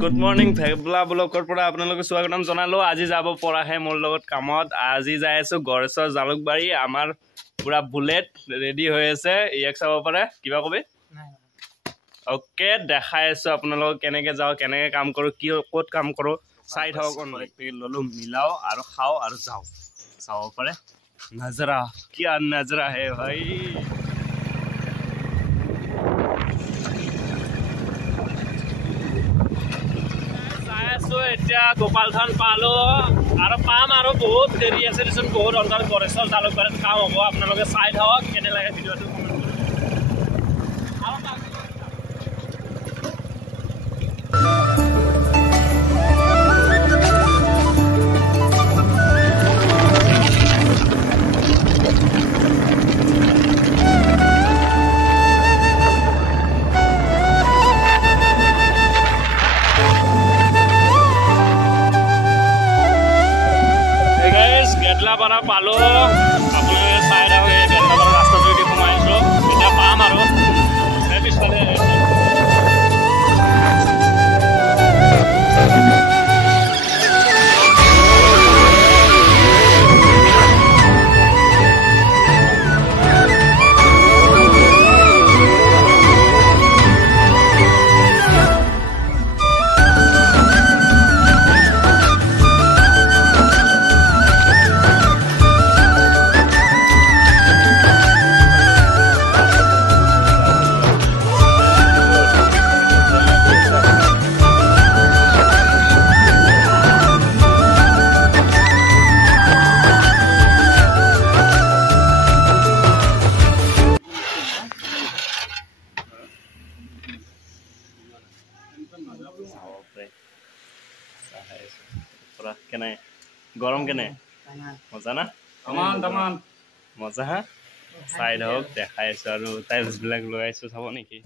Good morning ভেবলা ব্লকৰ পৰা আপোনালোকক স্বাগতম জনালো। আজি যাব পৰাহে মোৰ লগত কামত। আজি যাই আছো গড়েশ্বৰ জালুকবাৰী। আমাৰ পুৰা বুলেট ৰেডি হৈ আছে, ইয়াক চাব পাৰে। কিবা কবি? অ'কে, দেখাই আছো আপোনালোকক কেনেকে যাওঁ, কেনেকে কাম কৰো, কি ক'ত কাম কৰো চাই থাকক। ললো মিলাও আৰু খাওঁ আৰু যাওঁ, চাব পাৰে। নজৰা কিয়া নজৰা হে ভাই। এতিয়া গোপালধান পালো আৰু পাম আৰু বহুত দেৰি আছে দেচোন, বহুত অন্তত গড়েশ্বৰ জালুকবাৰীত কাম হ'ব। আপোনালোকে চাই থাকক কেনে লাগে ভিডিঅ'টো। গেটলাপাৰা পালো, আপোনালোকে চাই থাকক। এই গেটলাপাৰা ৰাস্তাটোৱেদি সোমাই আছো, এতিয়া পাম আৰু পিছফালে কেনে গৰম, কেনে মজা না? মজা হা? চাই হওক, দেখাই আছো আৰু টাইলছ বিলাক লগাইছো, চাব নেকি?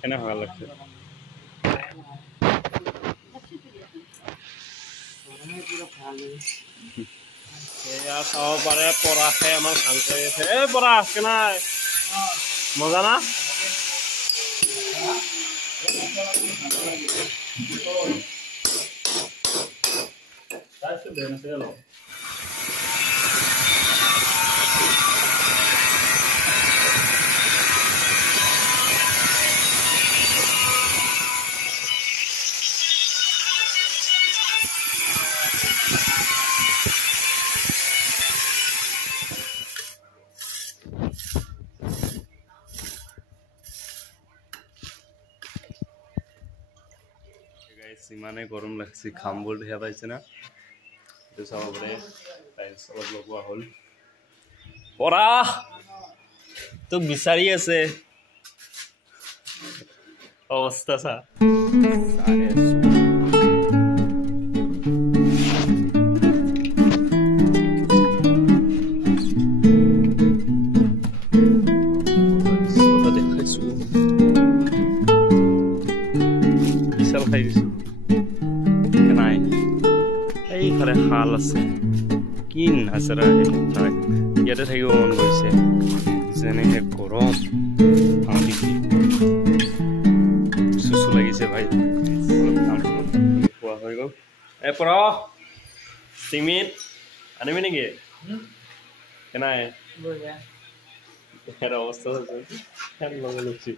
কেনে ভাল লাগছে? এয়া চাব পাৰে, পৰাশে আমাৰ ভাল কৰি আছে। এই পৰাশ কেনাই মজা না? ইমানে গৰম লাগছে, খামবোৰ দেখা পাইছে না? এইটো চাব পাৰে, টাইলছ অলপ লগোৱা হ'ল। পৰা তোক বিচাৰি আছে, অৱস্থা চা। দেখাইছো বিশাল খাই দিছো। এইফালে শাল আছে, কি নাজাৰা ইয়াতে থাকিব মন গৈছে। যেনেহে গৰম চুচু লাগিছে ভাই। খোৱা হৈ গ'ল। এ পৰ চিমিত আনিবি নেকি? কেনাই অৱস্থা লগে লুচি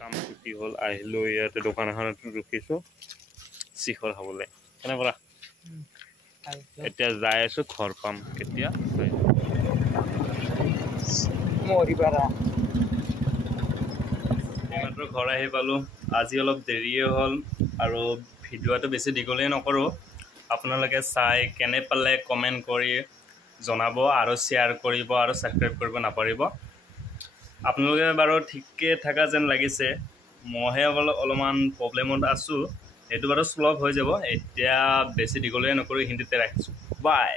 কাম ছুটি হ'ল, আহিলো ইয়াতে দোকান এখনত ৰখিছো চিখৰ খাবলৈ। কেনে পৰা এতিয়া যাই আছো, ঘৰ পাম কেতিয়া। এইমাত্ৰ ঘৰ আহি পালো। আজি অলপ দেৰিয়ে হ'ল আৰু ভিডিঅ'টো বেছি দীঘলেই নকৰোঁ। আপোনালোকে চাই কেনে পালে কমেণ্ট কৰি জনাব আৰু শ্বেয়াৰ কৰিব আৰু ছাবস্ক্ৰাইব কৰিব নাপাহৰিব। আপোনালোকে বাৰু ঠিকে থকা যেন লাগিছে, মইহে অলপমান প্ৰব্লেমত আছোঁ। এইটো বাৰু শ্লগ হৈ যাব এতিয়া বেছি দীঘলীয়া নকৰি হিন্দীতে ৰাখিছোঁ বাই